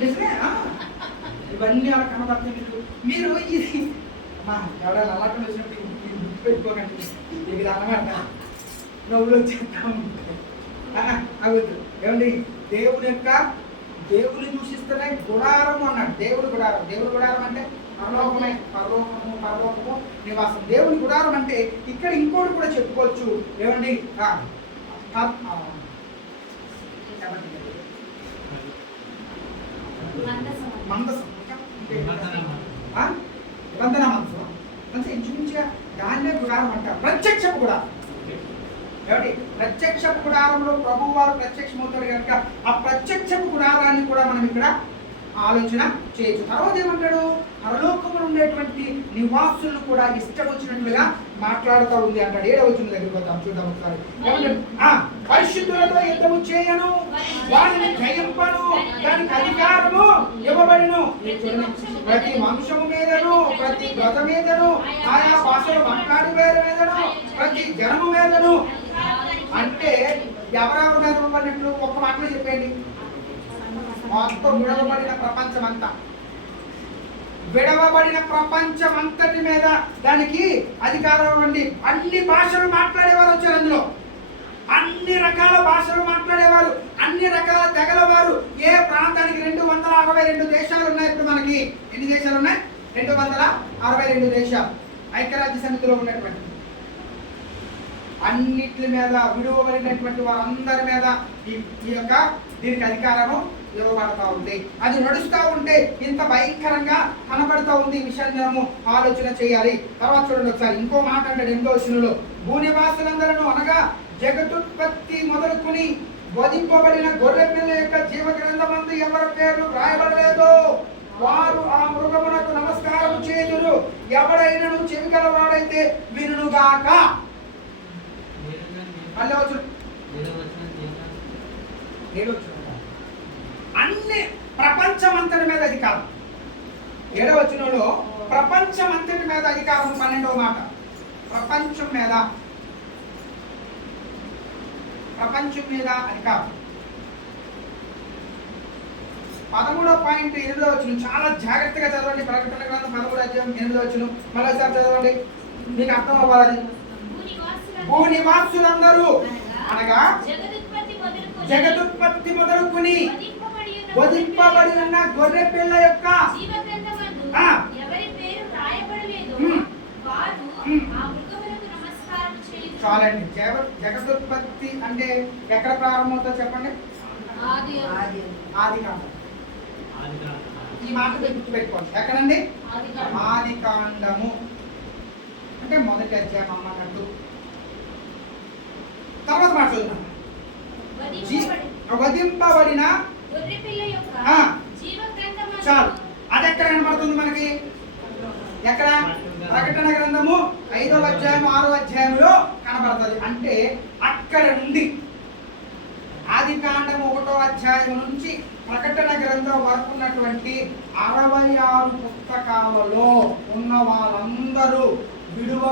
నిజమే. ఇవన్నీ అలా కనబడతాయి మీకు. మీరు ఇది మా ఎవరైనా అలాంటి వచ్చినప్పుడు గుర్తు పెట్టుకోకండి. ఇది అనమాట నవ్వులు వచ్చేస్తాం అవుతుంది. ఏమండి దేవుని దూషిస్తేనే గుడారం అన్నాడు. దేవుడి గుడారం అంటే పరలోకమే, పరలోకము నివాసం. దేవుని గుడారం అంటే ఇక్కడ ఇంకోటి కూడా చెప్పుకోవచ్చు. ఏమండి మందసం వందన మందసం అంటే ఇంచుమించుగా దాన్నే గుడారం అంటారు. ప్రత్యక్షపు గుడారం. ఏమండి ప్రత్యక్షపు గుడారంలో ప్రభు వారు ప్రత్యక్షమవుతారు కనుక ఆ ప్రత్యక్షపు గుడారాన్ని కూడా మనం ఇక్కడ ఆలోచన చేయొచ్చు. తర్వాత ఏమంటాడు, పరలోకములు ఉండేటువంటి నివాసులను కూడా ఇష్టం వచ్చినట్లుగా మాట్లాడుతూ ఉంది అంటాడు. 7వ వచనం దగ్గరికి వద్దాం, చూద్దాం ఒకసారి. పరిశుద్ధులతో యుద్ధము చేయను, వారిని జయింపను, దానికి అధికారము ఇవ్వబడిను. ప్రతి వంశము మీదను, ప్రతి గత మీదను, ఆయా భాషలు మాట్లాడి వేరు మీదను, ప్రతి జనము మీదను. అంటే ఎవరెవరు మీద ఇవ్వబడినట్లు ఒక్క మాటలో చెప్పేయండి. మొత్తం విడవబడిన ప్రపంచమంతటి మీద దానికి అధికారం ఇవ్వండి. అన్ని భాషలు మాట్లాడేవారు వచ్చారు. అందులో అన్ని రకాల భాషలు మాట్లాడేవారు, అన్ని రకాల తెగల వారు. ఏ ప్రాంతానికి 262 దేశాలు ఉన్నాయి. ఇప్పుడు మనకి ఎన్ని దేశాలు ఉన్నాయి? 262 దేశాలు ఐక్యరాజ్య సమితిలో ఉన్నటువంటి అన్నిటి మీద విడువబడినటువంటి వారందరి మీద ఈ యొక్క దీనికి అధికారము ఇవ్వబడతా ఉంది. అది నడుస్తూ ఉంటే ఇంత భయంకరంగా కనబడుతూ ఉంది. ఈ విషయాన్ని మనము ఆలోచన చేయాలి. తర్వాత చూడండి ఒకసారి ఇంకో మాట అంటాడు 8వ వచనంలో, భూనివాసులందరూ అనగా జగతుత్పత్తి మొదలుకొని వధింపబడిన గొర్రె పిల్ల యొక్క జీవ గ్రంథమందు ఎవరి పేర్లు రాయబడలేదో వారు ఆ మృగమునకు నమస్కారం చేయుదురు. ఎవడైనను చెవి గలవాడైతే వినుగాక. అన్ని ప్రపంచమంతటి మీద అధికారం. 7వ వచనంలో ప్రపంచమంతటి మీద అధికారం. 12వ మాట ప్రపంచం మీద అధికారం. 13వ పాయింట్ 8వ వచనం చాలా జాగ్రత్తగా చదవండి. ప్రకటన గ్రంథం 13వ అధ్యాయం 8వ వచనం మరోసారి చదవండి, మీకు అర్థం అవ్వాలి. భూనివాసులందరూ అనగా జగదుత్పత్తి మొదలుకొని వధింపబడిన గొర్రె పిల్ల యొక్క చాలండి. జగదుత్పత్తి అంటే ఎక్కడ ప్రారంభమవుతుందో చెప్పండి. ఆది కాండం. ఈ మాట గుర్తుపెట్టుకోండి. ఎక్కడండి? ఆది కాండము అంటే మొదటి అధ్యాయం అమ్మన్నట్టు. తర్వాత మాట చూద్దాం. వధింపబడిన చాలు. అది ఎక్కడ కనబడుతుంది మనకి? ఎక్కడ? ప్రకటన గ్రంథము 5వ అధ్యాయం 6వ అధ్యాయంలో కనబడుతుంది. అంటే అక్కడ నుండి ఆది కాండము 1వ అధ్యాయం నుంచి ప్రకటన గ్రంథం వరకు ఉన్నటువంటి 66 పుస్తకాలలో ఉన్న వాళ్ళందరూ విడువ